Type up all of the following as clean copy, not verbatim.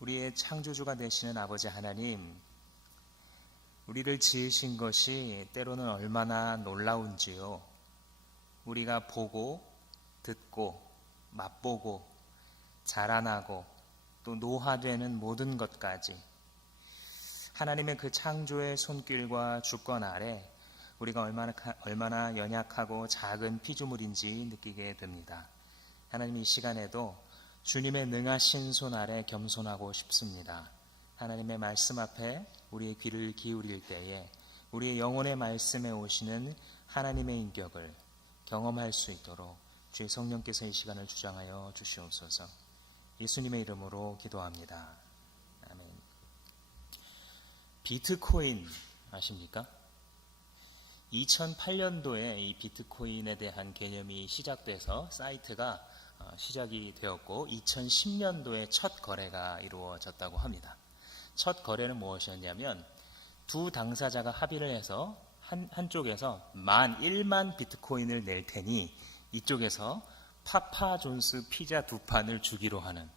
우리의 창조주가 되시는 아버지 하나님, 우리를 지으신 것이 때로는 얼마나 놀라운지요. 우리가 보고, 듣고, 맛보고, 자라나고, 또 노화되는 모든 것까지 하나님의 그 창조의 손길과 주권 아래 우리가 얼마나 연약하고 작은 피조물인지 느끼게 됩니다. 하나님, 이 시간에도 주님의 능하신 손 아래 겸손하고 싶습니다. 하나님의 말씀 앞에 우리의 귀를 기울일 때에 우리의 영혼의 말씀에 오시는 하나님의 인격을 경험할 수 있도록 주의 성령께서 이 시간을 주장하여 주시옵소서. 예수님의 이름으로 기도합니다. 아멘. 비트코인 아십니까? 2008년도에 이 비트코인에 대한 개념이 시작돼서 사이트가 시작이 되었고 2010년도에 첫 거래가 이루어졌다고 합니다. 첫 거래는 무엇이었냐면 두 당사자가 합의를 해서 한쪽에서 1만 비트코인을 낼 테니 이쪽에서 파파존스 피자 2판을 주기로 하는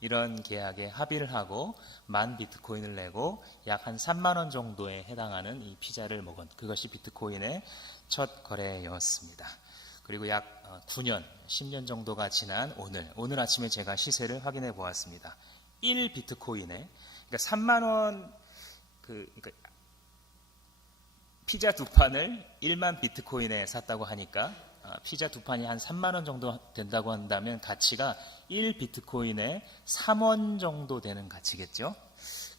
이런 계약에 합의를 하고 1만 비트코인을 내고 약 한 3만 원 정도에 해당하는 이 피자를 먹은 그것이 비트코인의 첫 거래였습니다. 그리고 약 9년, 10년 정도가 지난 오늘 아침에 제가 시세를 확인해 보았습니다. 1 비트코인에 그러니까 3만 원 그러니까 피자 2판을 1만 비트코인에 샀다고 하니까 피자 2판이 한 3만 원 정도 된다고 한다면 가치가 1 비트코인에 3원 정도 되는 가치겠죠.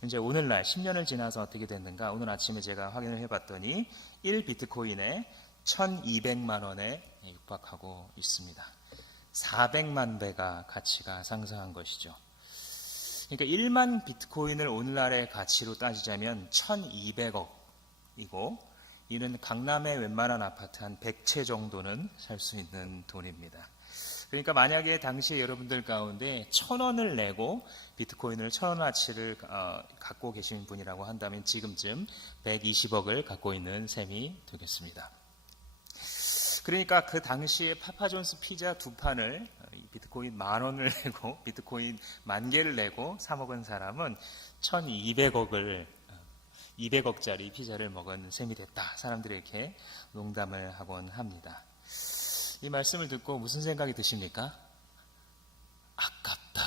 이제 오늘날 10년을 지나서 어떻게 됐는가? 오늘 아침에 제가 확인을 해봤더니 1 비트코인에 1200만 원에 육박하고 있습니다. 400만 배가 가치가 상승한 것이죠. 그러니까 1만 비트코인을 오늘날의 가치로 따지자면 1200억이고 이는 강남의 웬만한 아파트 한 100채 정도는 살 수 있는 돈입니다. 그러니까 만약에 당시에 여러분들 가운데 1000원을 내고 비트코인을 1000원어치를 갖고 계신 분이라고 한다면 지금쯤 120억을 갖고 있는 셈이 되겠습니다. 그러니까 그 당시에 파파존스 피자 2판을 비트코인 10,000원을 내고 비트코인 10,000개를 내고 사 먹은 사람은 200억짜리 피자를 먹은 셈이 됐다. 사람들이 이렇게 농담을 하곤 합니다. 이 말씀을 듣고 무슨 생각이 드십니까? 아깝다.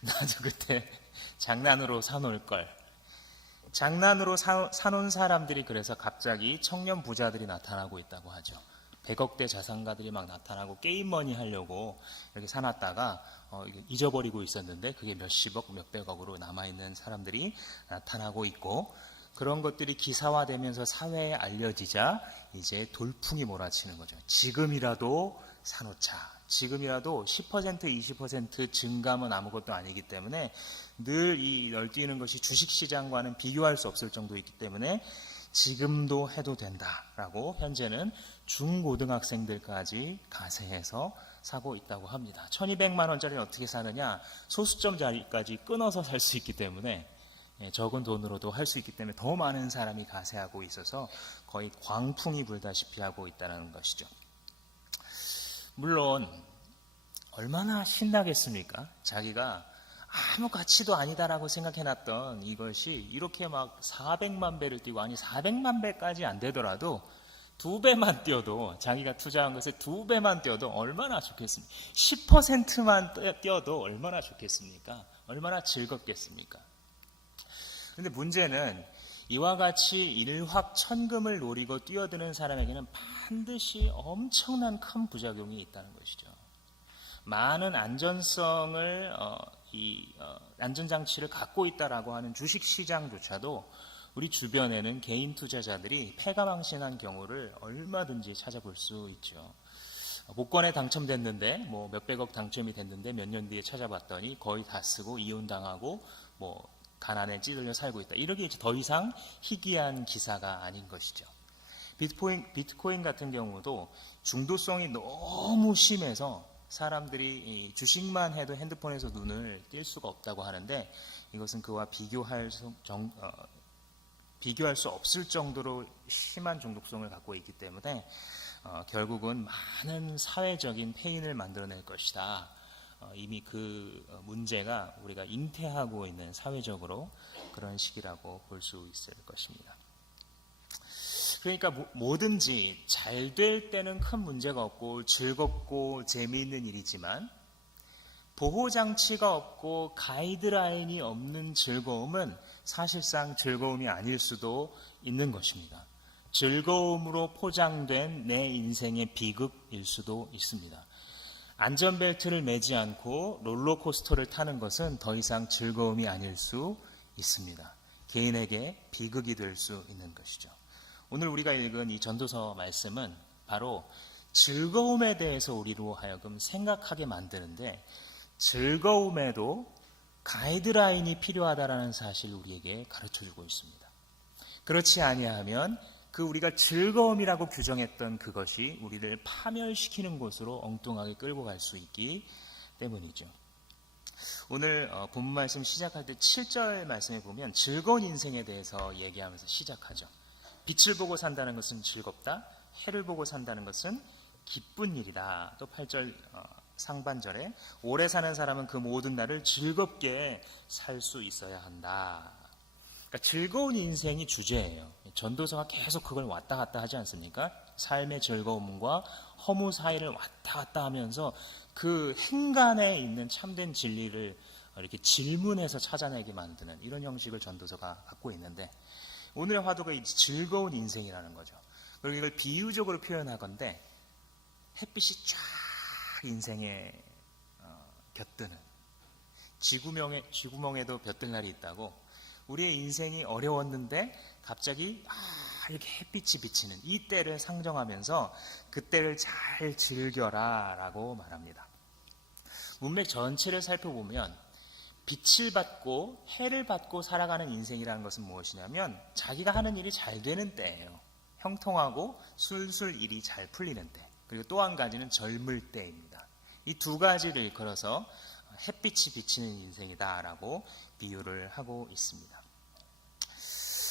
나도 그때 장난으로 사놓을 걸. 장난으로 사놓은 사람들이 그래서 갑자기 청년 부자들이 나타나고 있다고 하죠. 100억대 자산가들이 막 나타나고 게임머니 하려고 이렇게 사놨다가 잊어버리고 있었는데 그게 몇십억, 몇백억으로 남아있는 사람들이 나타나고 있고 그런 것들이 기사화되면서 사회에 알려지자 이제 돌풍이 몰아치는 거죠. 지금이라도 사놓자. 지금이라도 10%, 20% 증감은 아무것도 아니기 때문에 늘 이 널뛰는 것이 주식시장과는 비교할 수 없을 정도이기 때문에 지금도 해도 된다라고 현재는 중고등학생들까지 가세해서 사고 있다고 합니다. 1200만 원짜리는 어떻게 사느냐? 소수점 자리까지 끊어서 살 수 있기 때문에 적은 돈으로도 할 수 있기 때문에 더 많은 사람이 가세하고 있어서 거의 광풍이 불다시피 하고 있다는 것이죠. 물론 얼마나 신나겠습니까? 자기가 아무 가치도 아니다라고 생각해놨던 이것이 이렇게 막 400만 배를 뛰고 아니 400만 배까지 안 되더라도 2배만 뛰어도 자기가 투자한 것에 2배만 뛰어도 얼마나 좋겠습니까? 10%만 뛰어도 얼마나 좋겠습니까? 얼마나 즐겁겠습니까? 그런데 문제는 이와 같이 일확천금을 노리고 뛰어드는 사람에게는 반드시 엄청난 큰 부작용이 있다는 것이죠. 많은 안전성을 안전장치를 갖고 있다라고 하는 주식시장조차도 우리 주변에는 개인 투자자들이 패가망신한 경우를 얼마든지 찾아볼 수 있죠. 복권에 당첨됐는데 뭐 몇백억 당첨이 됐는데 몇 년 뒤에 찾아봤더니 거의 다 쓰고 이혼당하고 뭐 가난에 찌들려 살고 있다. 이렇게 더 이상 희귀한 기사가 아닌 것이죠. 비트코인 같은 경우도 중도성이 너무 심해서 사람들이 주식만 해도 핸드폰에서 눈을 뗄 수가 없다고 하는데 이것은 그와 비교할 수 없을 정도로 심한 중독성을 갖고 있기 때문에 결국은 많은 사회적인 폐인을 만들어낼 것이다 이미 그 문제가 우리가 잉태하고 있는 사회적으로 그런 시기라고 볼 수 있을 것입니다. 그러니까 뭐든지 잘 될 때는 큰 문제가 없고 즐겁고 재미있는 일이지만 보호장치가 없고 가이드라인이 없는 즐거움은 사실상 즐거움이 아닐 수도 있는 것입니다. 즐거움으로 포장된 내 인생의 비극일 수도 있습니다. 안전벨트를 매지 않고 롤러코스터를 타는 것은 더 이상 즐거움이 아닐 수 있습니다. 개인에게 비극이 될 수 있는 것이죠. 오늘 우리가 읽은 이 전도서 말씀은 바로 즐거움에 대해서 우리로 하여금 생각하게 만드는데 즐거움에도 가이드라인이 필요하다는 사실을 우리에게 가르쳐주고 있습니다. 그렇지 아니하면 그 우리가 즐거움이라고 규정했던 그것이 우리를 파멸시키는 곳으로 엉뚱하게 끌고 갈 수 있기 때문이죠. 오늘 본문 말씀 시작할 때 7절 말씀에 보면 즐거운 인생에 대해서 얘기하면서 시작하죠. 빛을 보고 산다는 것은 즐겁다. 해를 보고 산다는 것은 기쁜 일이다. 또 8절 상반절에 오래 사는 사람은 그 모든 날을 즐겁게 살 수 있어야 한다. 그러니까 즐거운 인생이 주제예요. 전도서가 계속 그걸 왔다 갔다 하지 않습니까? 삶의 즐거움과 허무 사이를 왔다 갔다 하면서 그 행간에 있는 참된 진리를 이렇게 질문해서 찾아내게 만드는 이런 형식을 전도서가 갖고 있는데 오늘의 화두가 이 즐거운 인생이라는 거죠. 그리고 이걸 비유적으로 표현하건대 햇빛이 쫙 인생에 볕드는 쥐구멍에도 볕들 날이 있다고 우리의 인생이 어려웠는데 갑자기 이렇게 햇빛이 비치는 이 때를 상정하면서 그 때를 잘 즐겨라 라고 말합니다. 문맥 전체를 살펴보면 빛을 받고 해를 받고 살아가는 인생이라는 것은 무엇이냐면 자기가 하는 일이 잘 되는 때예요. 형통하고 술술 일이 잘 풀리는 때. 그리고 또 한 가지는 젊을 때입니다. 이 두 가지를 일컬어서 햇빛이 비치는 인생이다라고 비유를 하고 있습니다.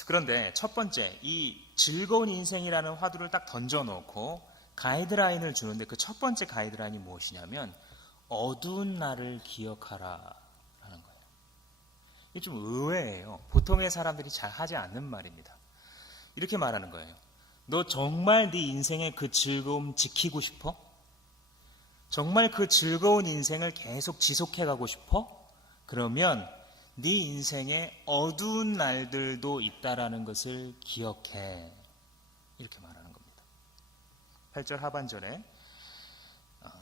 그런데 첫 번째, 이 즐거운 인생이라는 화두를 딱 던져놓고 가이드라인을 주는데 그 첫 번째 가이드라인이 무엇이냐면 어두운 날을 기억하라. 이게 좀 의외예요. 보통의 사람들이 잘 하지 않는 말입니다. 이렇게 말하는 거예요. 너 정말 네 인생의 그 즐거움 지키고 싶어? 정말 그 즐거운 인생을 계속 지속해가고 싶어? 그러면 네 인생에 어두운 날들도 있다라는 것을 기억해. 이렇게 말하는 겁니다. 8절 하반절에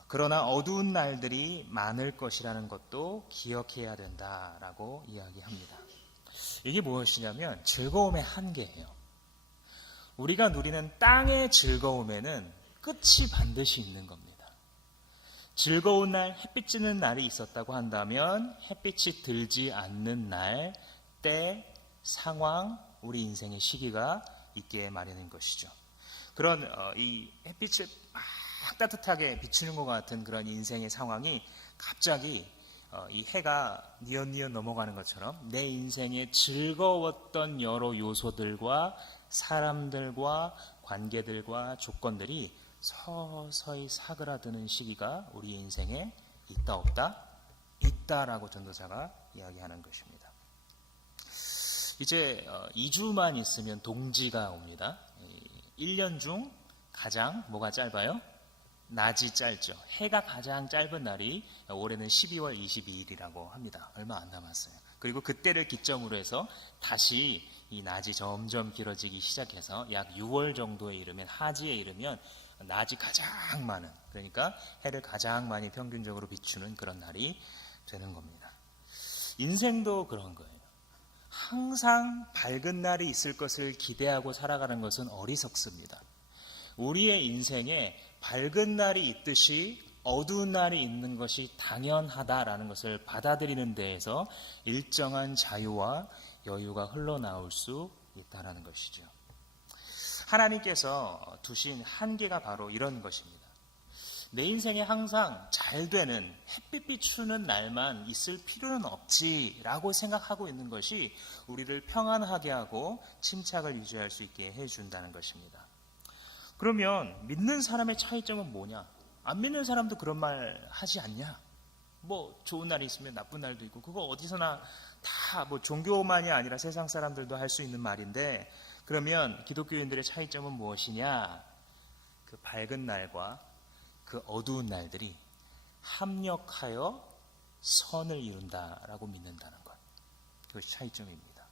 그러나 어두운 날들이 많을 것이라는 것도 기억해야 된다라고 이야기합니다. 이게 무엇이냐면 즐거움의 한계예요. 우리가 누리는 땅의 즐거움에는 끝이 반드시 있는 겁니다. 즐거운 날, 햇빛 찌는 날이 있었다고 한다면 햇빛이 들지 않는 날, 때, 상황, 우리 인생의 시기가 있기에 마련인 것이죠. 그런 이 햇빛을 막 따뜻하게 비추는 것 같은 그런 인생의 상황이 갑자기 이 해가 뉘엿뉘엿 넘어가는 것처럼 내 인생에 즐거웠던 여러 요소들과 사람들과 관계들과 조건들이 서서히 사그라드는 시기가 우리 인생에 있다 없다? 있다라고 전도사가 이야기하는 것입니다. 이제 2주만 있으면 동지가 옵니다. 1년 중 가장 뭐가 짧아요? 낮이 짧죠. 해가 가장 짧은 날이 올해는 12월 22일이라고 합니다. 얼마 안 남았어요. 그리고 그때를 기점으로 해서 다시 이 낮이 점점 길어지기 시작해서 약 6월 정도에 이르면 하지에 이르면 낮이 가장 많은, 그러니까 해를 가장 많이 평균적으로 비추는 그런 날이 되는 겁니다. 인생도 그런 거예요. 항상 밝은 날이 있을 것을 기대하고 살아가는 것은 어리석습니다. 우리의 인생에 밝은 날이 있듯이 어두운 날이 있는 것이 당연하다라는 것을 받아들이는 데에서 일정한 자유와 여유가 흘러나올 수 있다는 것이죠. 하나님께서 두신 한계가 바로 이런 것입니다. 내 인생에 항상 잘 되는 햇빛 비추는 날만 있을 필요는 없지라고 생각하고 있는 것이 우리를 평안하게 하고 침착을 유지할 수 있게 해준다는 것입니다. 그러면 믿는 사람의 차이점은 뭐냐? 안 믿는 사람도 그런 말 하지 않냐? 뭐 좋은 날이 있으면 나쁜 날도 있고, 그거 어디서나 다 뭐 종교만이 아니라 세상 사람들도 할 수 있는 말인데, 그러면 기독교인들의 차이점은 무엇이냐? 그 밝은 날과 그 어두운 날들이 합력하여 선을 이룬다라고 믿는다는 것. 그것이 차이점입니다.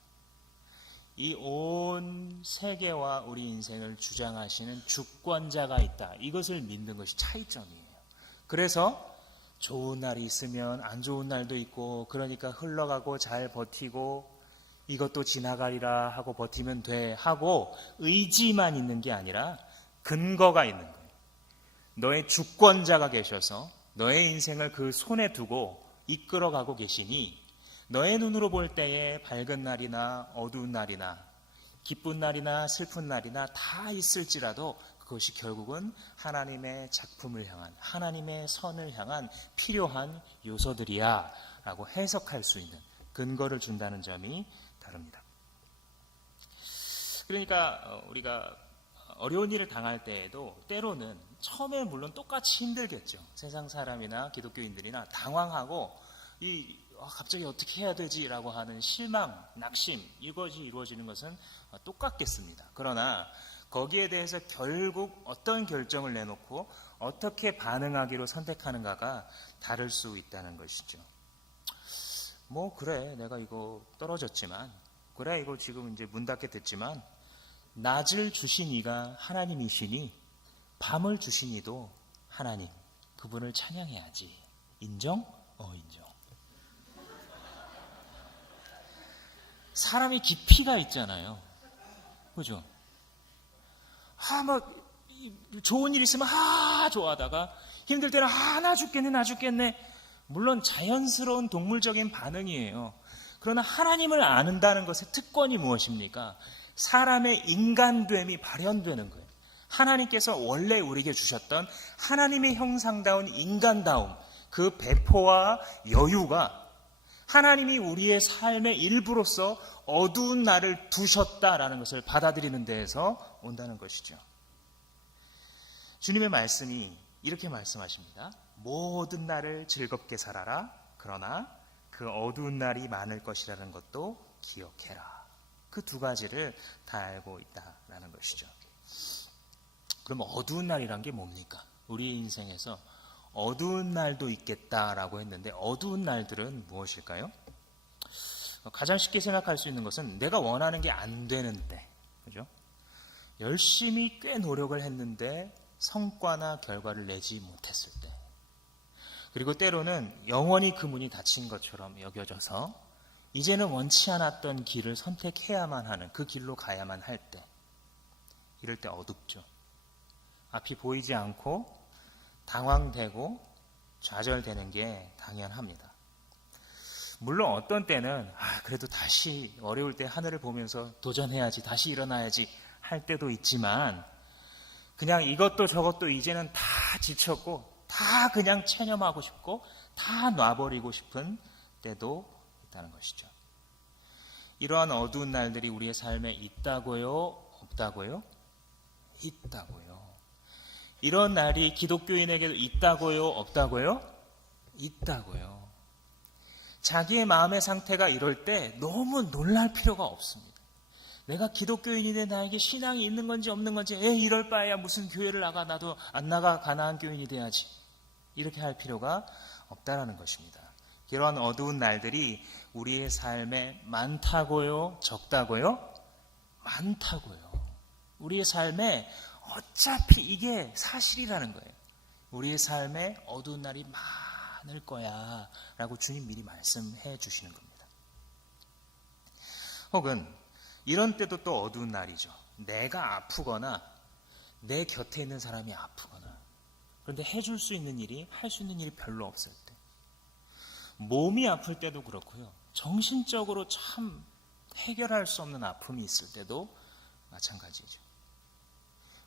이 온 세계와 우리 인생을 주장하시는 주권자가 있다. 이것을 믿는 것이 차이점이에요. 그래서 좋은 날이 있으면 안 좋은 날도 있고, 그러니까 흘러가고 잘 버티고 이것도 지나가리라 하고 버티면 돼 하고 의지만 있는 게 아니라 근거가 있는 거예요. 너의 주권자가 계셔서 너의 인생을 그 손에 두고 이끌어가고 계시니, 너의 눈으로 볼 때에 밝은 날이나 어두운 날이나 기쁜 날이나 슬픈 날이나 다 있을지라도 그것이 결국은 하나님의 작품을 향한, 하나님의 선을 향한 필요한 요소들이야 라고 해석할 수 있는 근거를 준다는 점이 다릅니다. 그러니까 우리가 어려운 일을 당할 때에도 때로는 처음에 물론 똑같이 힘들겠죠. 세상 사람이나 기독교인들이나 당황하고 갑자기 어떻게 해야 되지라고 하는 실망, 낙심, 이것이 이루어지는 것은 똑같겠습니다. 그러나 거기에 대해서 결국 어떤 결정을 내놓고 어떻게 반응하기로 선택하는가가 다를 수 있다는 것이죠. 뭐 그래, 내가 이거 떨어졌지만, 그래 이거 지금 이제 문 닫게 됐지만, 낮을 주신 이가 하나님이시니 밤을 주신 이도 하나님, 그분을 찬양해야지. 인정? 인정. 사람이 깊이가 있잖아요. 그죠? 막 좋은 일 있으면 좋아하다가 힘들 때는 나 죽겠네. 물론 자연스러운 동물적인 반응이에요. 그러나 하나님을 아는다는 것의 특권이 무엇입니까? 사람의 인간됨이 발현되는 거예요. 하나님께서 원래 우리에게 주셨던 하나님의 형상다운 인간다움, 그 배포와 여유가 하나님이 우리의 삶의 일부로서 어두운 날을 두셨다라는 것을 받아들이는 데에서 온다는 것이죠. 주님의 말씀이 이렇게 말씀하십니다. 모든 날을 즐겁게 살아라. 그러나 그 어두운 날이 많을 것이라는 것도 기억해라. 그 두 가지를 다 알고 있다라는 것이죠. 그럼 어두운 날이란 게 뭡니까? 우리 인생에서 어두운 날도 있겠다라고 했는데, 어두운 날들은 무엇일까요? 가장 쉽게 생각할 수 있는 것은 내가 원하는 게 안 되는데, 그죠? 열심히 꽤 노력을 했는데 성과나 결과를 내지 못했을 때, 그리고 때로는 영원히 그 문이 닫힌 것처럼 여겨져서 이제는 원치 않았던 길을 선택해야만 하는, 그 길로 가야만 할 때, 이럴 때 어둡죠. 앞이 보이지 않고 당황되고 좌절되는 게 당연합니다. 물론 어떤 때는 그래도 다시 어려울 때 하늘을 보면서 도전해야지, 다시 일어나야지 할 때도 있지만, 그냥 이것도 저것도 이제는 다 지쳤고 다 그냥 체념하고 싶고 다 놔버리고 싶은 때도 있다는 것이죠. 이러한 어두운 날들이 우리의 삶에 있다고요? 없다고요? 있다고요. 이런 날이 기독교인에게도 있다고요? 없다고요? 있다고요. 자기의 마음의 상태가 이럴 때 너무 놀랄 필요가 없습니다. 내가 기독교인인데 나에게 신앙이 있는 건지 없는 건지, 이럴 바에야 무슨 교회를 나가, 나도 안 나가 가나안 교인이 돼야지, 이렇게 할 필요가 없다라는 것입니다. 이러한 어두운 날들이 우리의 삶에 많다고요? 적다고요? 많다고요. 우리의 삶에 어차피 이게 사실이라는 거예요. 우리의 삶에 어두운 날이 많을 거야 라고 주님 미리 말씀해 주시는 겁니다. 혹은 이런 때도 또 어두운 날이죠. 내가 아프거나 내 곁에 있는 사람이 아프거나, 그런데 해줄 수 있는 일이, 할 수 있는 일이 별로 없을 때, 몸이 아플 때도 그렇고요, 정신적으로 참 해결할 수 없는 아픔이 있을 때도 마찬가지죠.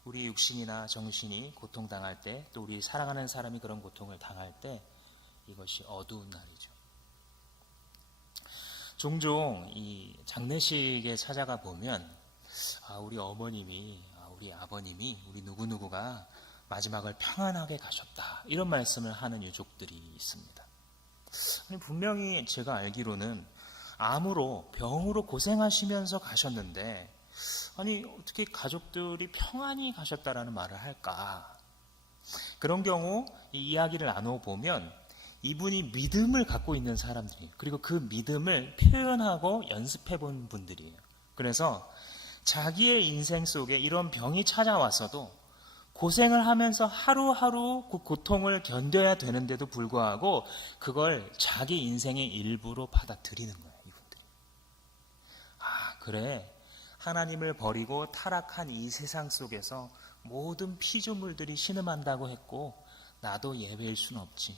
우리 육신이나 정신이 고통당할 때, 또 우리 사랑하는 사람이 그런 고통을 당할 때, 이것이 어두운 날이죠. 종종 이 장례식에 찾아가 보면 우리 어머님이, 우리 아버님이, 우리 누구누구가 마지막을 평안하게 가셨다, 이런 말씀을 하는 유족들이 있습니다. 아니, 분명히 제가 알기로는 암으로 병으로 고생하시면서 가셨는데 아니 어떻게 가족들이 평안히 가셨다라는 말을 할까? 그런 경우 이 이야기를 나눠보면 이분이 믿음을 갖고 있는 사람들이에요. 그리고 그 믿음을 표현하고 연습해 본 분들이에요. 그래서 자기의 인생 속에 이런 병이 찾아왔어도 고생을 하면서 하루하루 그 고통을 견뎌야 되는데도 불구하고 그걸 자기 인생의 일부로 받아들이는 거예요. 이분들이. 아, 그래. 하나님을 버리고 타락한 이 세상 속에서 모든 피조물들이 신음한다고 했고 나도 예외일 수는 없지.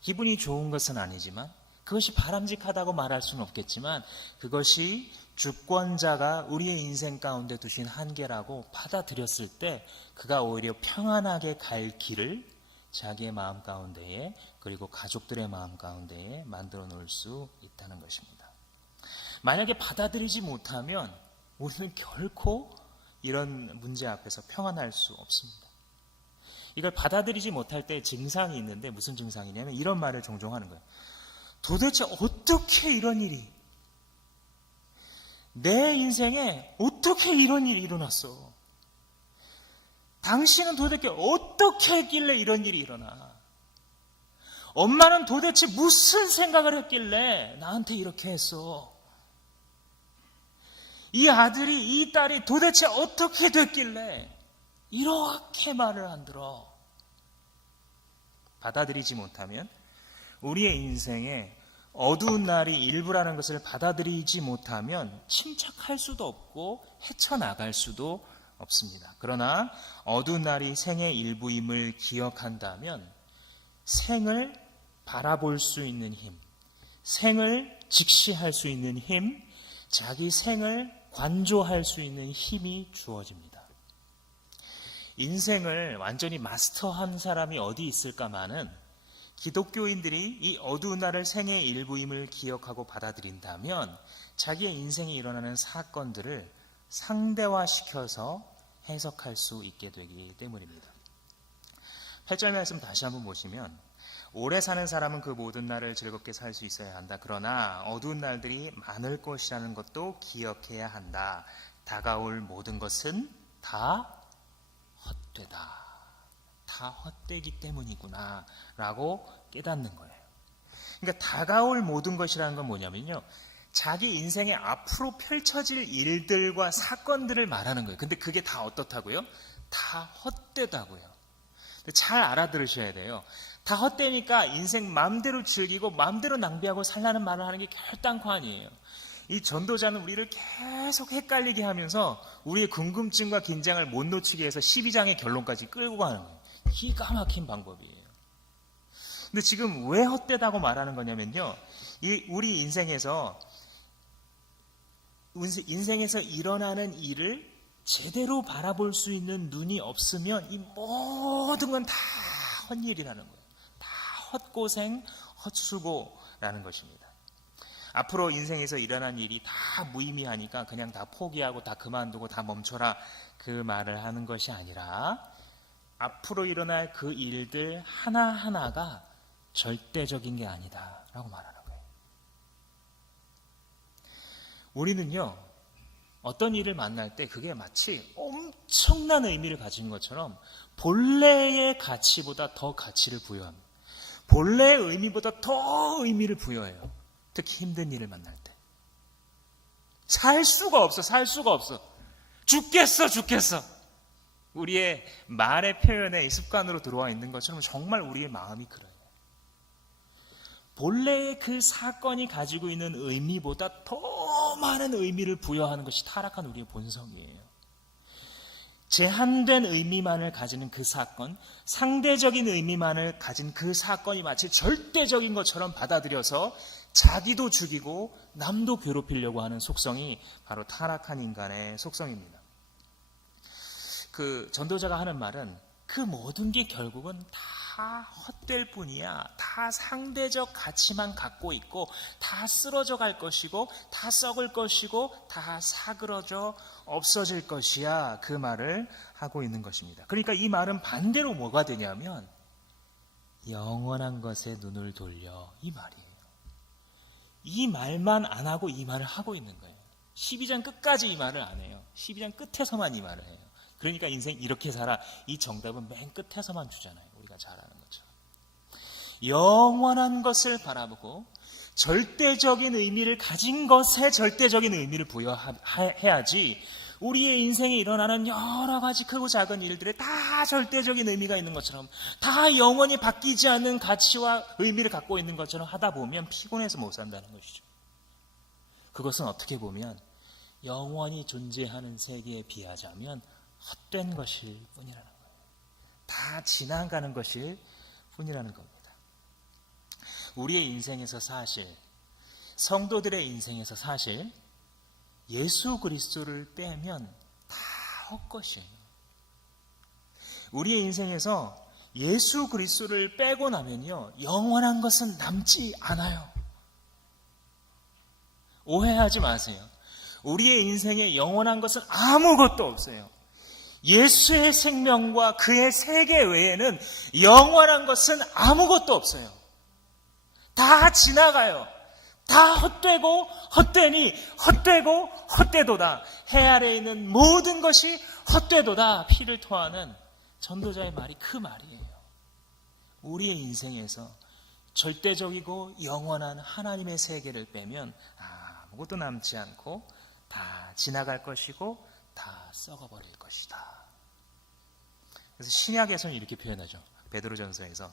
기분이 좋은 것은 아니지만 그것이 바람직하다고 말할 수는 없겠지만 그것이 주권자가 우리의 인생 가운데 두신 한계라고 받아들였을 때 그가 오히려 평안하게 갈 길을 자기의 마음 가운데에 그리고 가족들의 마음 가운데에 만들어 놓을 수 있다는 것입니다. 만약에 받아들이지 못하면 우리는 결코 이런 문제 앞에서 평안할 수 없습니다. 이걸 받아들이지 못할 때 증상이 있는데 무슨 증상이냐면 이런 말을 종종 하는 거예요. 도대체 어떻게 이런 일이 내 인생에 어떻게 이런 일이 일어났어? 당신은 도대체 어떻게 했길래 이런 일이 일어나? 엄마는 도대체 무슨 생각을 했길래 나한테 이렇게 했어? 이 아들이, 이 딸이 도대체 어떻게 됐길래 이렇게 말을 안 들어? 받아들이지 못하면 우리의 인생에 어두운 날이 일부라는 것을 받아들이지 못하면 침착할 수도 없고 헤쳐나갈 수도 없습니다. 그러나 어두운 날이 생의 일부임을 기억한다면 생을 바라볼 수 있는 힘, 생을 직시할 수 있는 힘, 자기 생을 관조할 수 있는 힘이 주어집니다. 인생을 완전히 마스터한 사람이 어디 있을까마는 기독교인들이 이 어두운 날을 생의 일부임을 기억하고 받아들인다면 자기의 인생에 일어나는 사건들을 상대화시켜서 해석할 수 있게 되기 때문입니다. 8절 말씀 다시 한번 보시면 오래 사는 사람은 그 모든 날을 즐겁게 살 수 있어야 한다. 그러나 어두운 날들이 많을 것이라는 것도 기억해야 한다. 다가올 모든 것은 다 헛되다. 다 헛되기 때문이구나 라고 깨닫는 거예요. 그러니까 다가올 모든 것이라는 건 뭐냐면요, 자기 인생의 앞으로 펼쳐질 일들과 사건들을 말하는 거예요. 근데 그게 다 어떻다고요? 다 헛되다고요. 잘 알아들으셔야 돼요. 다 헛되니까 인생 마음대로 즐기고 마음대로 낭비하고 살라는 말을 하는 게 결단코 아니에요. 이 전도자는 우리를 계속 헷갈리게 하면서 우리의 궁금증과 긴장을 못 놓치게 해서 12장의 결론까지 끌고 가는 거예요. 기가 막힌 방법이에요. 근데 지금 왜 헛되다고 말하는 거냐면요, 우리 인생에서 일어나는 일을 제대로 바라볼 수 있는 눈이 없으면 이 모든 건 다 헛일이라는 거예요. 다 헛고생, 헛수고라는 것입니다. 앞으로 인생에서 일어난 일이 다 무의미하니까 그냥 다 포기하고 다 그만두고 다 멈춰라, 그 말을 하는 것이 아니라 앞으로 일어날 그 일들 하나하나가 절대적인 게 아니다 라고 말하는 거예요. 우리는요, 어떤 일을 만날 때 그게 마치 엄청난 의미를 가진 것처럼 본래의 가치보다 더 가치를 부여합니다. 본래의 의미보다 더 의미를 부여해요. 특히 힘든 일을 만날 때. 살 수가 없어. 죽겠어. 우리의 말의 표현에 습관으로 들어와 있는 것처럼 정말 우리의 마음이 그래요. 본래의 그 사건이 가지고 있는 의미보다 더 많은 의미를 부여하는 것이 타락한 우리의 본성이에요. 제한된 의미만을 가지는 그 사건, 상대적인 의미만을 가진 그 사건이 마치 절대적인 것처럼 받아들여서 자기도 죽이고 남도 괴롭히려고 하는 속성이 바로 타락한 인간의 속성입니다. 그 전도자가 하는 말은 그 모든 게 결국은 다 헛될 뿐이야. 다 상대적 가치만 갖고 있고 다 쓰러져 갈 것이고 다 썩을 것이고 다 사그러져 없어질 것이야. 그 말을 하고 있는 것입니다. 그러니까 이 말은 반대로 뭐가 되냐면 영원한 것에 눈을 돌려, 이 말이에요. 이 말만 안 하고 이 말을 하고 있는 거예요. 12장 끝까지 이 말을 안 해요. 12장 끝에서만 이 말을 해요. 그러니까 인생 이렇게 살아, 이 정답은 맨 끝에서만 주잖아요. 우리가 잘 아는 것처럼. 영원한 것을 바라보고 절대적인 의미를 가진 것에 절대적인 의미를 부여해야지, 우리의 인생에 일어나는 여러 가지 크고 작은 일들에 다 절대적인 의미가 있는 것처럼, 다 영원히 바뀌지 않는 가치와 의미를 갖고 있는 것처럼 하다 보면 피곤해서 못 산다는 것이죠. 그것은 어떻게 보면 영원히 존재하는 세계에 비하자면 헛된 것일 뿐이라는 거예요. 다 지나가는 것일 뿐이라는 겁니다. 우리의 인생에서 사실, 성도들의 인생에서 사실 예수 그리스도를 빼면 다 헛것이에요. 우리의 인생에서 예수 그리스도를 빼고 나면요, 영원한 것은 남지 않아요. 오해하지 마세요. 우리의 인생에 영원한 것은 아무것도 없어요. 예수의 생명과 그의 세계 외에는 영원한 것은 아무것도 없어요. 다 지나가요. 다 헛되고 헛되니 헛되고 헛되도다. 해 아래에 있는 모든 것이 헛되도다. 피를 토하는 전도자의 말이 그 말이에요. 우리의 인생에서 절대적이고 영원한 하나님의 세계를 빼면 아무것도 남지 않고 다 지나갈 것이고 다 썩어버릴 것이다. 그래서 신약에서는 이렇게 표현하죠. 베드로전서에서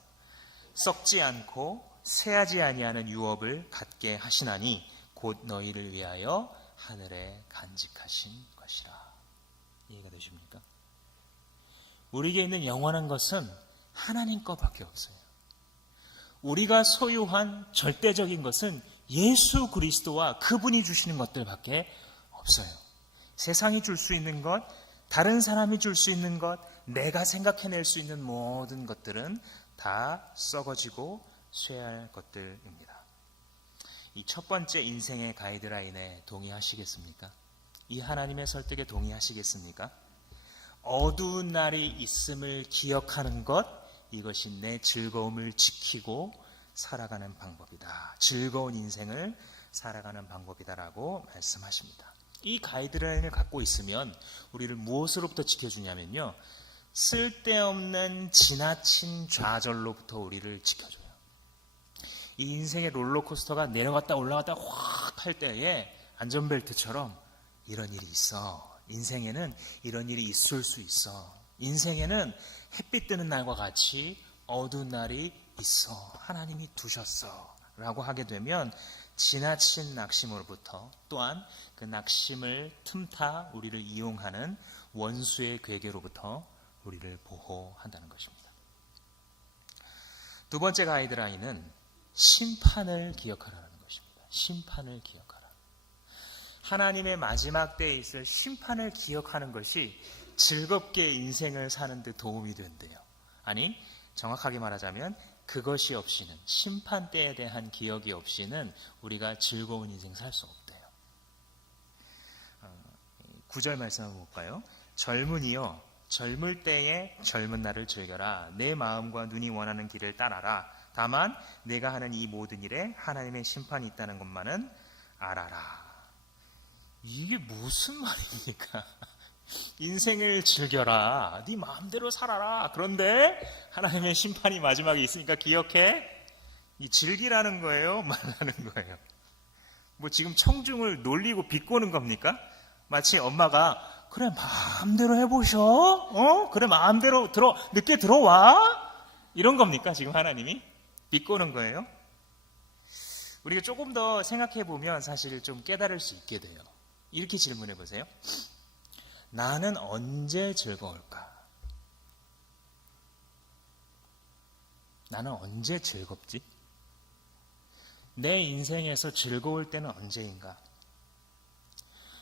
썩지 않고 쇠하지 아니하는 유업을 갖게 하시나니 곧 너희를 위하여 하늘에 간직하신 것이라. 이해가 되십니까? 우리에게 있는 영원한 것은 하나님 것밖에 없어요. 우리가 소유한 절대적인 것은 예수 그리스도와 그분이 주시는 것들밖에 없어요. 세상이 줄 수 있는 것, 다른 사람이 줄 수 있는 것, 내가 생각해낼 수 있는 모든 것들은 다 썩어지고 쇠할 것들입니다. 이 첫 번째 인생의 가이드라인에 동의하시겠습니까? 이 하나님의 설득에 동의하시겠습니까? 어두운 날이 있음을 기억하는 것, 이것이 내 즐거움을 지키고 살아가는 방법이다. 즐거운 인생을 살아가는 방법이다라고 말씀하십니다. 이 가이드라인을 갖고 있으면 우리를 무엇으로부터 지켜주냐면요, 쓸데없는 지나친 좌절로부터 우리를 지켜줘요. 이 인생의 롤러코스터가 내려갔다 올라갔다 확 할 때에 안전벨트처럼 이런 일이 있어. 인생에는 이런 일이 있을 수 있어. 인생에는 햇빛 뜨는 날과 같이 어두운 날이 있어. 하나님이 두셨어. 라고 하게 되면 지나친 낙심으로부터, 또한 그 낙심을 틈타 우리를 이용하는 원수의 괴계로부터 우리를 보호한다는 것입니다. 두 번째 가이드라인은 심판을 기억하라는 것입니다. 심판을 기억하라. 하나님의 마지막 때에 있을 심판을 기억하는 것이 즐겁게 인생을 사는 데 도움이 된대요. 아니, 정확하게 말하자면 그것이 없이는, 심판 때에 대한 기억이 없이는 우리가 즐거운 인생 살 수 없대요. 9절 말씀 한번 볼까요? 젊은이여, 젊을 때에 젊은 날을 즐겨라. 내 마음과 눈이 원하는 길을 따라라. 다만 내가 하는 이 모든 일에 하나님의 심판이 있다는 것만은 알아라. 이게 무슨 말입니까? 인생을 즐겨라. 네 마음대로 살아라. 그런데 하나님의 심판이 마지막에 있으니까 기억해. 이 즐기라는 거예요? 말하는 거예요? 뭐 지금 청중을 놀리고 비꼬는 겁니까? 마치 엄마가 그래 마음대로 해보셔. 그래 마음대로 늦게 들어와. 이런 겁니까? 지금 하나님이 비꼬는 거예요? 우리가 조금 더 생각해 보면 사실 좀 깨달을 수 있게 돼요. 이렇게 질문해 보세요. 나는 언제 즐거울까? 나는 언제 즐겁지? 내 인생에서 즐거울 때는 언제인가?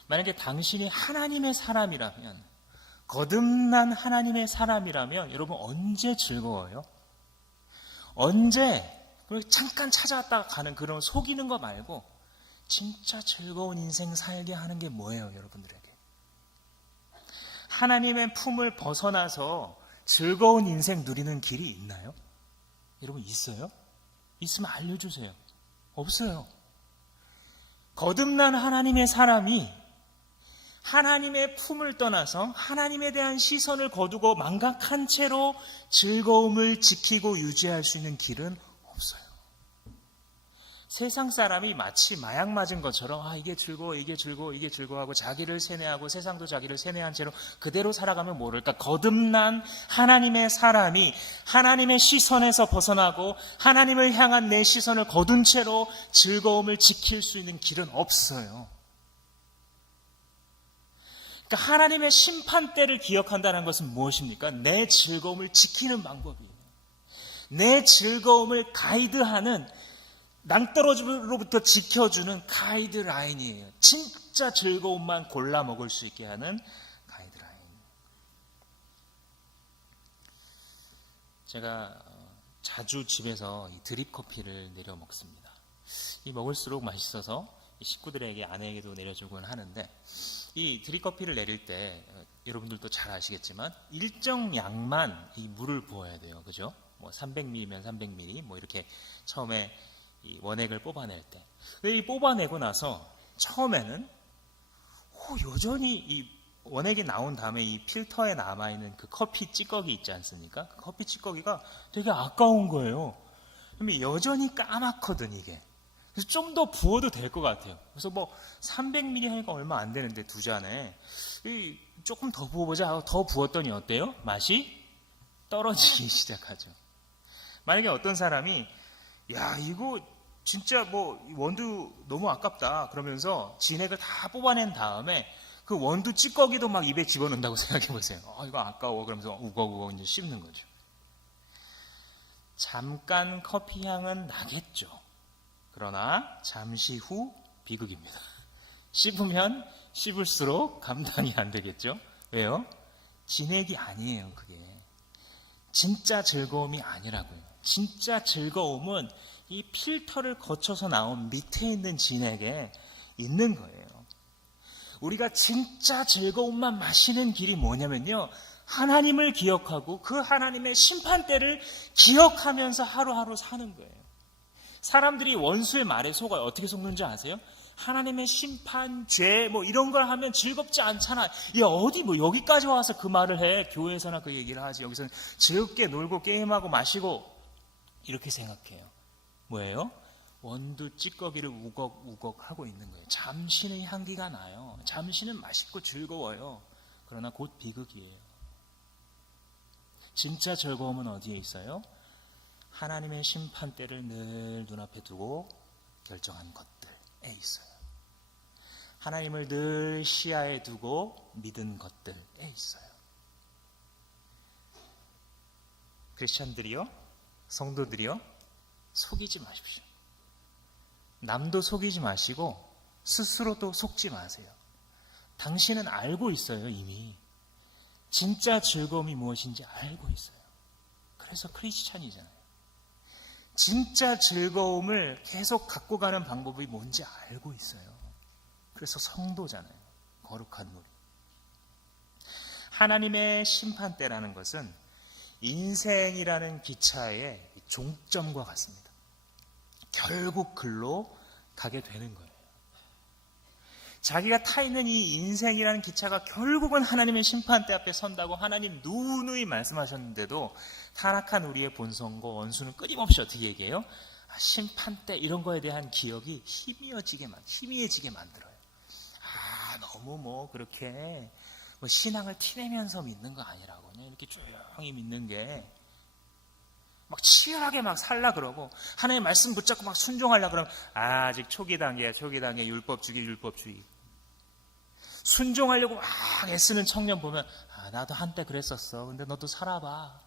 만약에 당신이 하나님의 사람이라면, 거듭난 하나님의 사람이라면 여러분 언제 즐거워요? 언제? 잠깐 찾아왔다가 가는 그런 속이는 거 말고 진짜 즐거운 인생 살게 하는 게 뭐예요, 여러분들에게? 하나님의 품을 벗어나서 즐거운 인생 누리는 길이 있나요? 여러분 있어요? 있으면 알려주세요. 없어요. 거듭난 하나님의 사람이 하나님의 품을 떠나서 하나님에 대한 시선을 거두고 망각한 채로 즐거움을 지키고 유지할 수 있는 길은 없어요. 세상 사람이 마치 마약 맞은 것처럼 이게 즐거워 이게 즐거워 이게 즐거워하고 자기를 세뇌하고 세상도 자기를 세뇌한 채로 그대로 살아가면 모를까. 거듭난 하나님의 사람이 하나님의 시선에서 벗어나고 하나님을 향한 내 시선을 거둔 채로 즐거움을 지킬 수 있는 길은 없어요. 그러니까 하나님의 심판대를 기억한다는 것은 무엇입니까? 내 즐거움을 지키는 방법이에요. 내 즐거움을 가이드하는, 낭떠러지로부터 지켜주는 가이드라인이에요. 진짜 즐거움만 골라 먹을 수 있게 하는 가이드라인. 제가 자주 집에서 이 드립커피를 내려 먹습니다. 이 먹을수록 맛있어서 식구들에게, 아내에게도 내려주곤 하는데, 이 드립커피를 내릴 때 여러분들도 잘 아시겠지만 일정 양만 이 물을 부어야 돼요. 그죠? 뭐 300ml면 300ml, 뭐 이렇게 처음에 이 원액을 뽑아낼 때, 이 뽑아내고 나서 처음에는 여전히 이 원액이 나온 다음에 이 필터에 남아있는 그 커피 찌꺼기 있지 않습니까? 그 커피 찌꺼기가 되게 아까운 거예요. 그러면 여전히 까맣거든 이게. 그래서 좀 더 부어도 될 것 같아요. 그래서 뭐 300ml 하니까 얼마 안 되는데 두 잔에 조금 더 부어보자 하고 더 부었더니 어때요? 맛이 떨어지기 시작하죠. 만약에 어떤 사람이 야 이거 진짜 뭐 원두 너무 아깝다 그러면서 진액을 다 뽑아낸 다음에 그 원두 찌꺼기도 막 입에 집어넣는다고 생각해 보세요. 이거 아까워 그러면서 우걱우걱 이제 씹는 거죠. 잠깐 커피 향은 나겠죠. 그러나 잠시 후 비극입니다. 씹으면 씹을수록 감당이 안 되겠죠. 왜요? 진액이 아니에요. 그게 진짜 즐거움이 아니라고요. 진짜 즐거움은 이 필터를 거쳐서 나온 밑에 있는 진액에 있는 거예요. 우리가 진짜 즐거움만 마시는 길이 뭐냐면요, 하나님을 기억하고 그 하나님의 심판대를 기억하면서 하루하루 사는 거예요. 사람들이 원수의 말에 속아요. 어떻게 속는지 아세요? 하나님의 심판, 죄 뭐 이런 걸 하면 즐겁지 않잖아. 어디 뭐 여기까지 와서 그 말을 해. 교회에서나 그 얘기를 하지. 여기서는 즐겁게 놀고 게임하고 마시고 이렇게 생각해요. 뭐예요? 원두 찌꺼기를 우걱우걱 하고 있는 거예요. 잠시는 향기가 나요. 잠시는 맛있고 즐거워요. 그러나 곧 비극이에요. 진짜 즐거움은 어디에 있어요? 하나님의 심판대를 늘 눈앞에 두고 결정한 것들에 있어요. 하나님을 늘 시야에 두고 믿은 것들에 있어요. 크리스찬들이요, 성도들이요, 속이지 마십시오. 남도 속이지 마시고 스스로도 속지 마세요. 당신은 알고 있어요. 이미 진짜 즐거움이 무엇인지 알고 있어요. 그래서 크리스찬이잖아요. 진짜 즐거움을 계속 갖고 가는 방법이 뭔지 알고 있어요. 그래서 성도잖아요. 거룩한 우리. 하나님의 심판대라는 것은 인생이라는 기차의 종점과 같습니다. 결국 글로 가게 되는 거예요. 자기가 타 있는 이 인생이라는 기차가 결국은 하나님의 심판대 앞에 선다고 하나님 누누이 말씀하셨는데도 타락한 우리의 본성과 원수는 끊임없이 어떻게 얘기해요? 심판대 이런 거에 대한 기억이 희미해지게 만들어요. 너무 뭐 그렇게 뭐 신앙을 티내면서 믿는 거 아니라고. 그냥 이렇게 조용히 믿는 게 막 치열하게 막 살라 그러고 하나님의 말씀 붙잡고 막 순종하려 그러면 아직 초기 단계야. 초기 단계 율법주의. 순종하려고 막 애쓰는 청년 보면 나도 한때 그랬었어. 근데 너도 살아봐.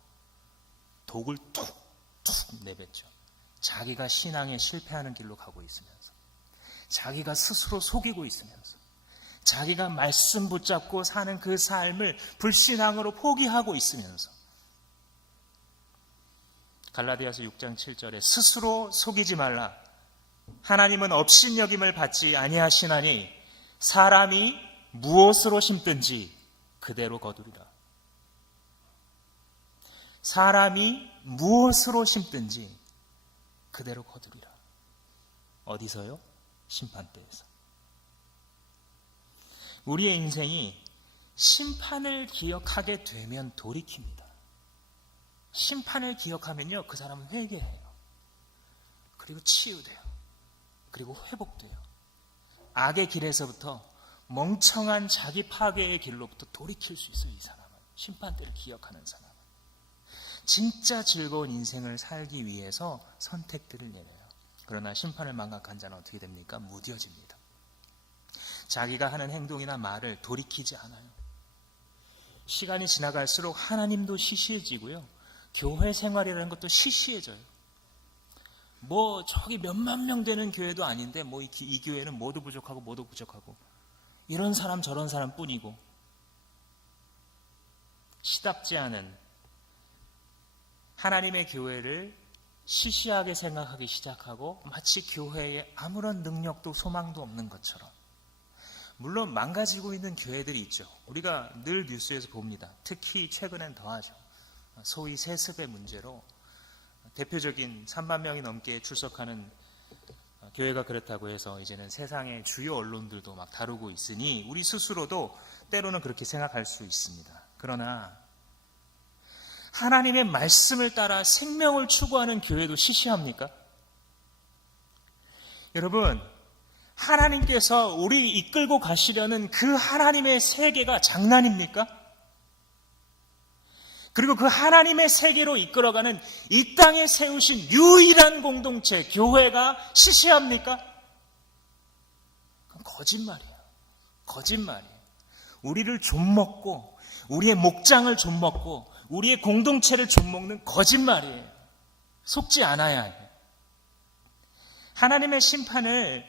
독을 툭툭 내뱉죠. 자기가 신앙에 실패하는 길로 가고 있으면서, 자기가 스스로 속이고 있으면서, 자기가 말씀 붙잡고 사는 그 삶을 불신앙으로 포기하고 있으면서, 갈라디아서 6장 7절에 스스로 속이지 말라. 하나님은 업신여김을 받지 아니하시나니 사람이 무엇으로 심든지 그대로 거두리라. 사람이 무엇으로 심든지 그대로 거두리라. 어디서요? 심판대에서. 우리의 인생이 심판을 기억하게 되면 돌이킵니다. 심판을 기억하면요, 그 사람은 회개해요. 그리고 치유돼요. 그리고 회복돼요. 악의 길에서부터, 멍청한 자기 파괴의 길로부터 돌이킬 수 있어요. 이 사람은. 심판대를 기억하는 사람은. 진짜 즐거운 인생을 살기 위해서 선택들을 내려요. 그러나 심판을 망각한 자는 어떻게 됩니까? 무뎌집니다. 자기가 하는 행동이나 말을 돌이키지 않아요. 시간이 지나갈수록 하나님도 시시해지고요, 교회 생활이라는 것도 시시해져요. 저기 몇만 명 되는 교회도 아닌데 이 교회는 뭐도 부족하고 이런 사람 저런 사람 뿐이고, 시답지 않은 하나님의 교회를 시시하게 생각하기 시작하고, 마치 교회에 아무런 능력도 소망도 없는 것처럼. 물론 망가지고 있는 교회들이 있죠. 우리가 늘 뉴스에서 봅니다. 특히 최근엔 더하죠. 소위 세습의 문제로 대표적인 3만 명이 넘게 출석하는 교회가 그렇다고 해서 이제는 세상의 주요 언론들도 막 다루고 있으니 우리 스스로도 때로는 그렇게 생각할 수 있습니다. 그러나 하나님의 말씀을 따라 생명을 추구하는 교회도 시시합니까? 여러분, 하나님께서 우리 이끌고 가시려는 그 하나님의 세계가 장난입니까? 그리고 그 하나님의 세계로 이끌어가는 이 땅에 세우신 유일한 공동체, 교회가 시시합니까? 그건 거짓말이에요. 거짓말이에요. 우리를 좀먹고, 우리의 목장을 좀먹고, 우리의 공동체를 좀먹는 거짓말이에요. 속지 않아야 해요. 하나님의 심판을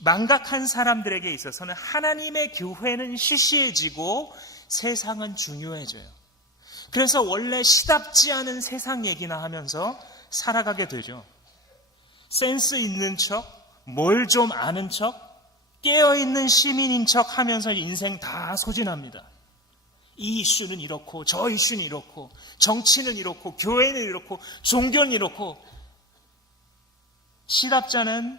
망각한 사람들에게 있어서는 하나님의 교회는 시시해지고 세상은 중요해져요. 그래서 원래 시답지 않은 세상 얘기나 하면서 살아가게 되죠. 센스 있는 척, 뭘 좀 아는 척, 깨어있는 시민인 척 하면서 인생 다 소진합니다. 이 이슈는 이렇고 저 이슈는 이렇고 정치는 이렇고 교회는 이렇고 종교는 이렇고, 시답자는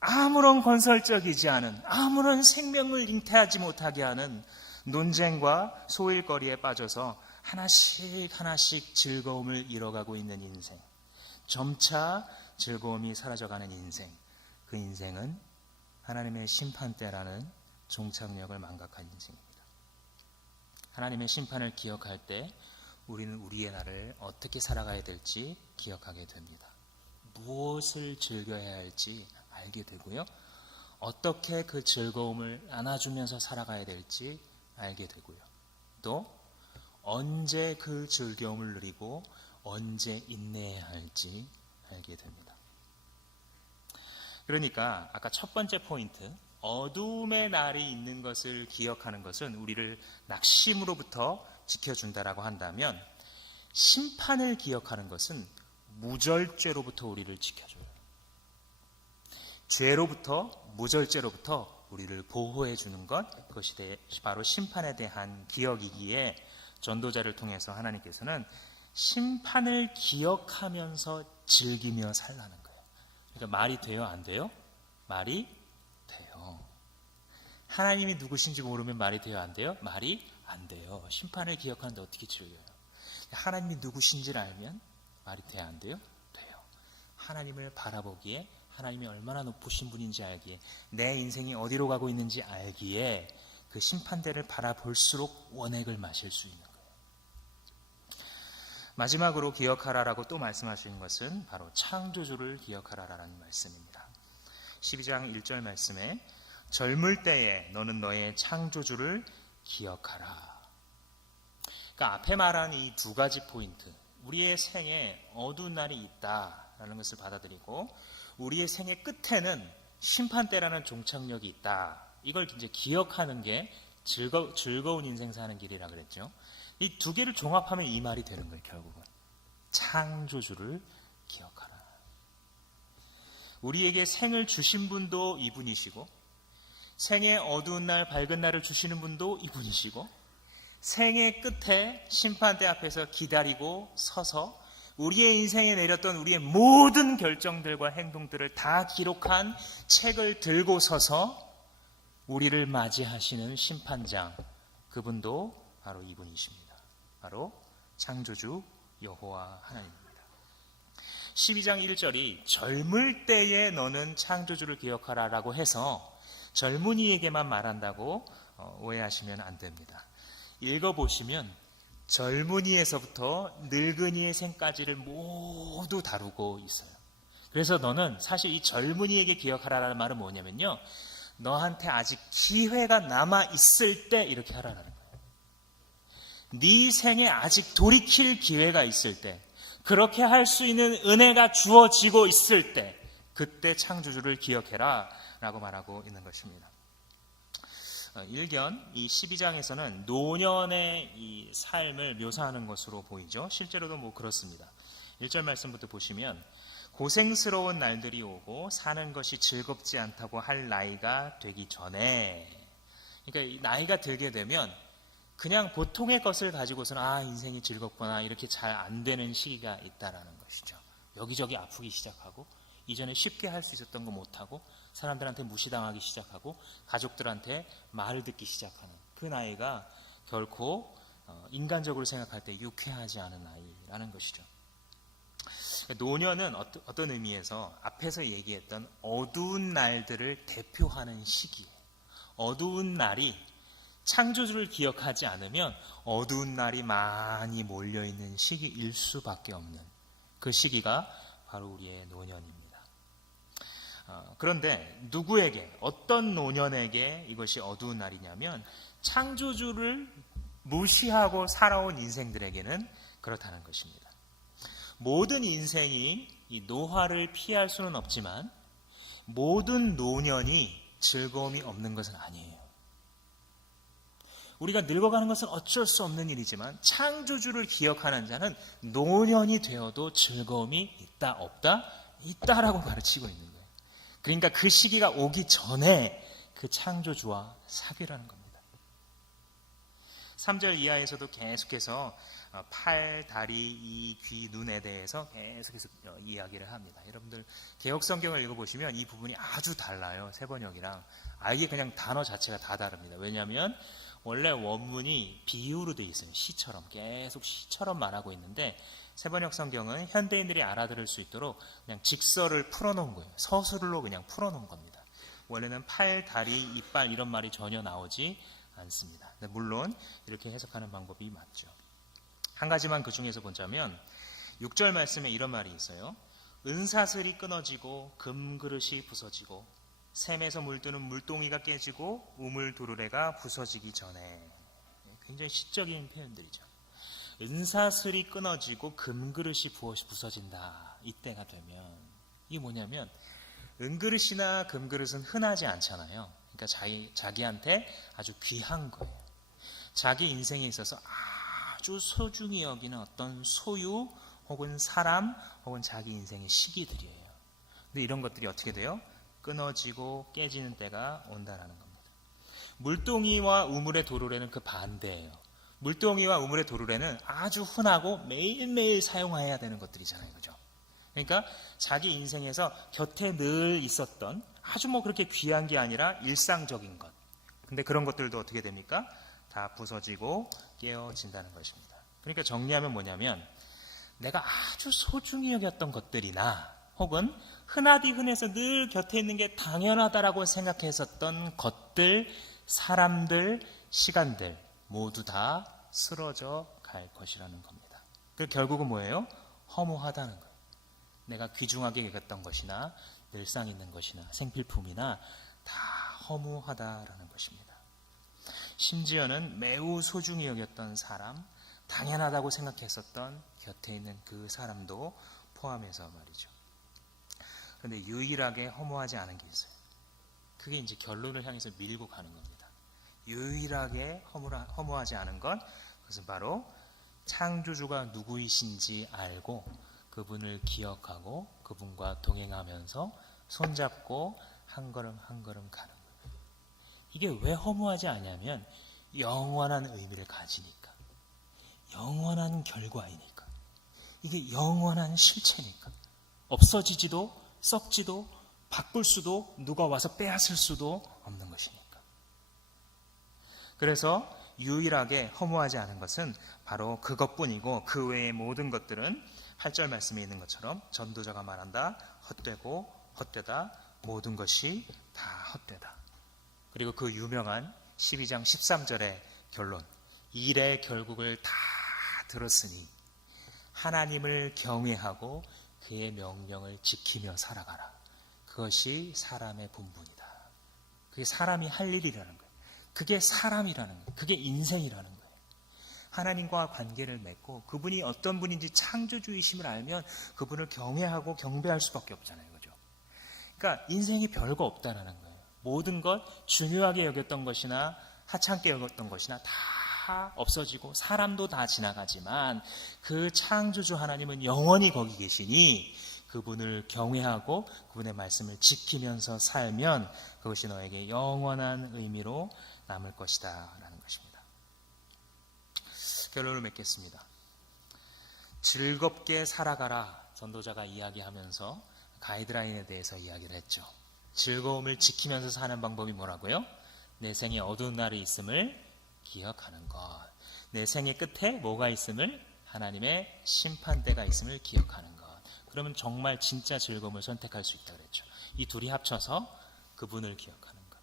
아무런 건설적이지 않은, 아무런 생명을 잉태하지 못하게 하는 논쟁과 소일거리에 빠져서 하나씩 하나씩 즐거움을 잃어가고 있는 인생, 점차 즐거움이 사라져가는 인생, 그 인생은 하나님의 심판대라는 종착역을 망각한 인생입니다. 하나님의 심판을 기억할 때 우리는 우리의 날을 어떻게 살아가야 될지 기억하게 됩니다. 무엇을 즐겨야 할지 알게 되고요, 어떻게 그 즐거움을 안아주면서 살아가야 될지 알게 되고요, 또 언제 그 즐거움을 누리고 언제 인내해야 할지 알게 됩니다. 그러니까 아까 첫 번째 포인트, 어두움의 날이 있는 것을 기억하는 것은 우리를 낙심으로부터 지켜준다라고 한다면, 심판을 기억하는 것은 무절죄로부터 우리를 지켜줘요. 죄로부터, 무절죄로부터 우리를 보호해 주는 것, 그것이 바로 심판에 대한 기억이기에 전도자를 통해서 하나님께서는 심판을 기억하면서 즐기며 살라는 거예요. 그러니까 말이 돼요, 안 돼요? 말이 돼요. 하나님이 누구신지 모르면 말이 돼요, 안 돼요? 말이 안 돼요. 심판을 기억하는데 어떻게 즐겨요? 하나님이 누구신지를 알면 말이 돼요, 안 돼요? 돼요. 하나님을 바라보기에, 하나님이 얼마나 높으신 분인지 알기에, 내 인생이 어디로 가고 있는지 알기에 그 심판대를 바라볼수록 원액을 마실 수 있는 거예요. 마지막으로 기억하라라고 또 말씀하시는 것은 바로 창조주를 기억하라라는 말씀입니다. 12장 1절 말씀에 젊을 때에 너는 너의 창조주를 기억하라. 그러니까 앞에 말한 이 두 가지 포인트, 우리의 생에 어두운 날이 있다라는 것을 받아들이고 우리의 생의 끝에는 심판대라는 종착역이 있다, 이걸 이제 기억하는 게 즐거운 인생 사는 길이라 그랬죠. 이 두 개를 종합하면 이 말이 되는 거예요. 결국은 창조주를 기억하라. 우리에게 생을 주신 분도 이분이시고, 생의 어두운 날 밝은 날을 주시는 분도 이분이시고, 생의 끝에 심판대 앞에서 기다리고 서서 우리의 인생에 내렸던 우리의 모든 결정들과 행동들을 다 기록한 책을 들고 서서 우리를 맞이하시는 심판장, 그분도 바로 이분이십니다. 바로 창조주 여호와 하나님입니다. 12장 1절이 젊을 때에 너는 창조주를 기억하라 라고 해서 젊은이에게만 말한다고 오해하시면 안 됩니다. 읽어보시면 젊은이에서부터 늙은이의 생까지를 모두 다루고 있어요. 그래서 너는 사실 이 젊은이에게 기억하라라는 말은 뭐냐면요, 너한테 아직 기회가 남아있을 때 이렇게 하라는 거예요. 네 생에 아직 돌이킬 기회가 있을 때, 그렇게 할 수 있는 은혜가 주어지고 있을 때, 그때 창조주를 기억해라 라고 말하고 있는 것입니다. 일견 이 12장에서는 노년의 이 삶을 묘사하는 것으로 보이죠. 실제로도 뭐 그렇습니다. 1절 말씀부터 보시면 고생스러운 날들이 오고 사는 것이 즐겁지 않다고 할 나이가 되기 전에, 그러니까 이 나이가 들게 되면 그냥 보통의 것을 가지고서는 인생이 즐겁구나 이렇게 잘 안 되는 시기가 있다라는 것이죠. 여기저기 아프기 시작하고 이전에 쉽게 할 수 있었던 거 못하고 사람들한테 무시당하기 시작하고 가족들한테 말을 듣기 시작하는 그 나이가 결코 인간적으로 생각할 때 유쾌하지 않은 나이라는 것이죠. 노년은 어떤 의미에서 앞에서 얘기했던 어두운 날들을 대표하는 시기예요. 어두운 날이 창조주를 기억하지 않으면 어두운 날이 많이 몰려있는 시기일 수밖에 없는 그 시기가 바로 우리의 노년입니다. 그런데 누구에게, 어떤 노년에게 이것이 어두운 날이냐면 창조주를 무시하고 살아온 인생들에게는 그렇다는 것입니다. 모든 인생이 이 노화를 피할 수는 없지만 모든 노년이 즐거움이 없는 것은 아니에요. 우리가 늙어가는 것은 어쩔 수 없는 일이지만 창조주를 기억하는 자는 노년이 되어도 즐거움이 있다 없다? 있다라고 가르치고 있는 거예요. 그러니까 그 시기가 오기 전에 그 창조주와 사귀라는 겁니다. 3절 이하에서도 계속해서 팔, 다리, 이, 귀, 눈에 대해서 계속해서 이야기를 합니다. 여러분들 개역성경을 읽어보시면 이 부분이 아주 달라요. 세번역이랑 아예 그냥 단어 자체가 다 다릅니다. 왜냐하면 원래 원문이 비유로 되어 있어요. 시처럼 계속 시처럼 말하고 있는데 세번역 성경은 현대인들이 알아들을 수 있도록 그냥 직설을 풀어놓은 거예요. 서술로 그냥 풀어놓은 겁니다. 원래는 팔, 다리, 이빨 이런 말이 전혀 나오지 않습니다. 물론 이렇게 해석하는 방법이 맞죠. 한 가지만 그 중에서 보자면 6절 말씀에 이런 말이 있어요. 은사슬이 끊어지고 금그릇이 부서지고 샘에서 물드는 물동이가 깨지고 우물도르래가 부서지기 전에. 굉장히 시적인 표현들이죠. 은사슬이 끊어지고 금그릇이 부서진다. 이때가 되면 이게 뭐냐면 은그릇이나 금그릇은 흔하지 않잖아요. 그러니까 자기한테 아주 귀한 거예요. 자기 인생에 있어서 아주 소중히 여기는 어떤 소유 혹은 사람 혹은 자기 인생의 시기들이에요. 근데 이런 것들이 어떻게 돼요? 끊어지고 깨지는 때가 온다라는 겁니다. 물동이와 우물의 도르래는 그 반대예요. 물동이와 우물의 도르래는 아주 흔하고 매일매일 사용해야 되는 것들이잖아요. 그죠? 그러니까 자기 인생에서 곁에 늘 있었던 아주 그렇게 귀한 게 아니라 일상적인 것. 근데 그런 것들도 어떻게 됩니까? 다 부서지고 깨어진다는 것입니다. 그러니까 정리하면 뭐냐면 내가 아주 소중히 여겼던 것들이나 혹은 흔하디 흔해서 늘 곁에 있는 게 당연하다라고 생각했었던 것들, 사람들, 시간들 모두 다 쓰러져 갈 것이라는 겁니다. 그 결국은 뭐예요? 허무하다는 거예요. 내가 귀중하게 여겼던 것이나 늘상 있는 것이나 생필품이나 다 허무하다라는 것입니다. 심지어는 매우 소중히 여겼던 사람, 당연하다고 생각했었던 곁에 있는 그 사람도 포함해서 말이죠. 그런데 유일하게 허무하지 않은 게 있어요. 그게 이제 결론을 향해서 밀고 가는 겁니다. 유일하게 허무하지 않은 건 그것은 바로 창조주가 누구이신지 알고 그분을 기억하고 그분과 동행하면서 손잡고 한 걸음 한 걸음 가는 거예요. 이게 왜 허무하지 않냐면 영원한 의미를 가지니까, 영원한 결과이니까. 이게 영원한 실체니까. 없어지지도 썩지도 바꿀 수도 누가 와서 빼앗을 수도 없는 것이니까. 그래서 유일하게 허무하지 않은 것은 바로 그것뿐이고 그 외의 모든 것들은 8절 말씀에 있는 것처럼 전도자가 말한다. 헛되고 헛되다. 모든 것이 다 헛되다. 그리고 그 유명한 12장 13절의 결론. 일의 결국을 다 들었으니 하나님을 경외하고 그의 명령을 지키며 살아가라. 그것이 사람의 본분이다. 그게 사람이 할 일이라는 거예요. 그게 사람이라는 거예요. 그게 인생이라는 거예요. 하나님과 관계를 맺고 그분이 어떤 분인지 창조주이심을 알면 그분을 경외하고 경배할 수밖에 없잖아요. 그죠? 그러니까 인생이 별거 없다라는 거예요. 모든 것 중요하게 여겼던 것이나 하찮게 여겼던 것이나 다 없어지고 사람도 다 지나가지만 그 창조주 하나님은 영원히 거기 계시니 그분을 경외하고 그분의 말씀을 지키면서 살면 그것이 너에게 영원한 의미로 남을 것이다 라는 것입니다. 결론을 맺겠습니다. 즐겁게 살아가라 전도자가 이야기하면서 가이드라인에 대해서 이야기를 했죠. 즐거움을 지키면서 사는 방법이 뭐라고요? 내 생에 어두운 날이 있음을 기억하는 것. 내 생의 끝에 뭐가 있음을? 하나님의 심판대가 있음을 기억하는 것. 그러면 정말 진짜 즐거움을 선택할 수 있다고 그랬죠. 이 둘이 합쳐서 그분을 기억하는 것.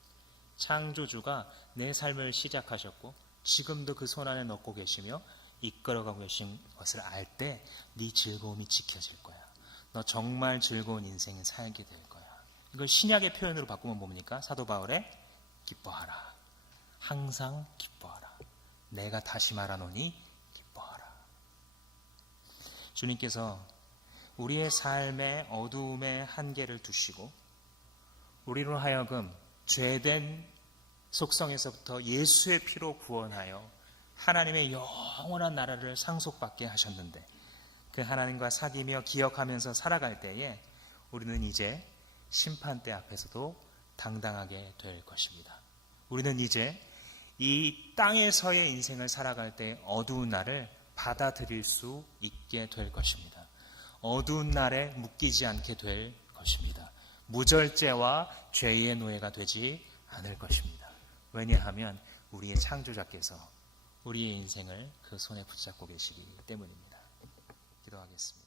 창조주가 내 삶을 시작하셨고 지금도 그 손안에 넣고 계시며 이끌어가고 계신 것을 알 때 네 즐거움이 지켜질 거야. 너 정말 즐거운 인생을 살게 될 거야. 이걸 신약의 표현으로 바꾸면 뭡니까? 사도 바울의 기뻐하라. 항상 기뻐하라. 내가 다시 말하노니 기뻐하라. 주님께서 우리의 삶의 어두움의 한계를 두시고 우리로 하여금 죄된 속성에서부터 예수의 피로 구원하여 하나님의 영원한 나라를 상속받게 하셨는데 그 하나님과 사귀며 기억하면서 살아갈 때에 우리는 이제 심판대 앞에서도 당당하게 될 것입니다. 우리는 이제 이 땅에서의 인생을 살아갈 때 어두운 날을 받아들일 수 있게 될 것입니다. 어두운 날에 묶이지 않게 될 것입니다. 무절제와 죄의 노예가 되지 않을 것입니다. 왜냐하면 우리의 창조자께서 우리의 인생을 그 손에 붙잡고 계시기 때문입니다. 기도하겠습니다.